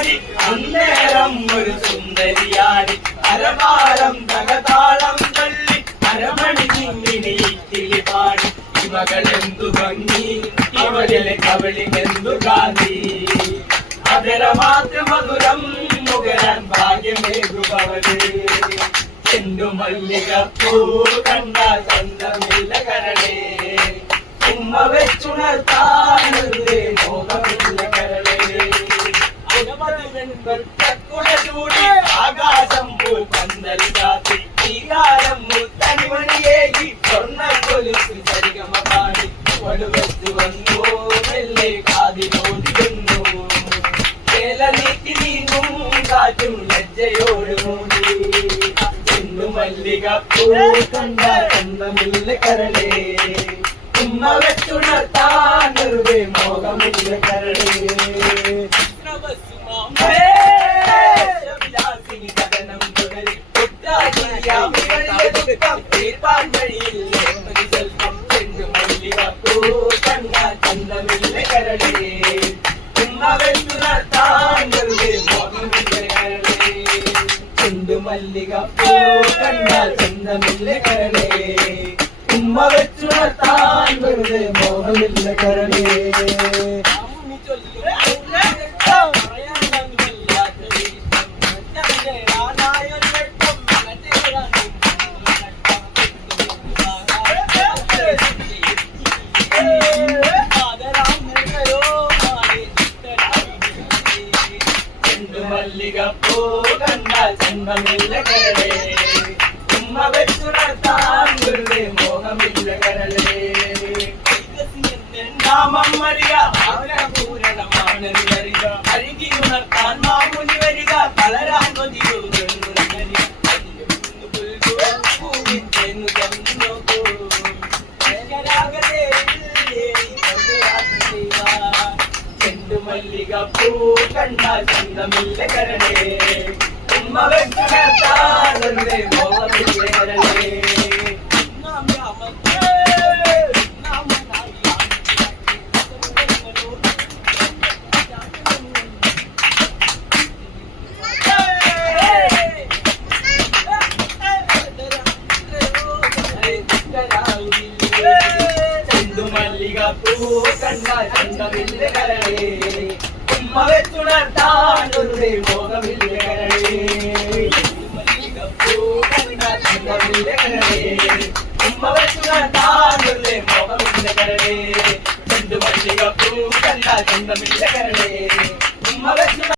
പാടി അന്നേരം ഒരു സുന്ദരിയാടി അരമാരം തകതാളം തള്ളി അരമണി ചിമ്മിണി കിളി പാടി ഇവകളെന്തു ഭംഗി ഇവളിലെ കവളിനെന്തു ഗാന്ധി അതരമാത്ര മധുരം മുകരാൻ ഭാഗ്യമേകുവള് ചെണ്ടു മല്ലികപ്പൂ കണ്ട സ്വന്തമില്ല കരളേ ഉമ്മ വെച്ചുണർത്താനേ മോഹമില്ല കരളേ ചൂടി ആകാശം പോൽ പന്തൽ കാത്തി ഈകാലം മുത്തണിമണിയേകി സ്വർണ്ണ കൊലുസിൽ സരിഗമ പാടി വടുവെച്ചു വന്നു മെല്ലെ കാതിലോടിക്കുന്നു ചേല നീക്കി നീങ്ങും കാറ്റും ലജ്ജയോട് മൂടി ചെന്നു മല്ലികപ്പൂ കണ്ട സ്വന്തമില്ല കരളേ ഉമ്മ വെച്ചുണർത്താൻ വെറുതെ മോഹമില്ല കരളേ മല്ലികപ്പൂ കണ്ടാൽ ചന്തമില്ല കരളേ ഉമ്മ വെച്ചുണർത്താൻ വെറുതെ മോഹമില്ല കരളേ മല്ലികപ്പൂ കണ്ടാൽ ചന്തമില്ല കരളേ ഉമ്മ വെച്ചുണർത്താൻ വെറുതെ മോഹമില്ല കരളേ നാമം അറിയ പൂരണമാണെന്നറിയ അഴുകി ഉണർത്താൻ മാമുനി വരിക പലരാൻ മല്ലികപ്പൂ കണ്ടാൽ ചന്തമില്ല കരളേ ഉമ്മ വെച്ചുണർത്താൻ വെറുതെ മോഹമില്ല കരളേ മല്ലികപ്പൂ കണ്ടാൽ ചന്തമില്ല കരളേ ഉമ്മ വെച്ചുണർത്താൻ വെറുതെ മോഹമില്ല കരളേ മല്ലികപ്പൂ കണ്ടാൽ ചന്തമില്ല കരളേ ഉമ്മ വെച്ചുണർത്താൻ വെറുതെ മോഹമില്ല കരളേ മല്ലികപ്പൂ കണ്ടാൽ ചന്തമില്ല കരളേ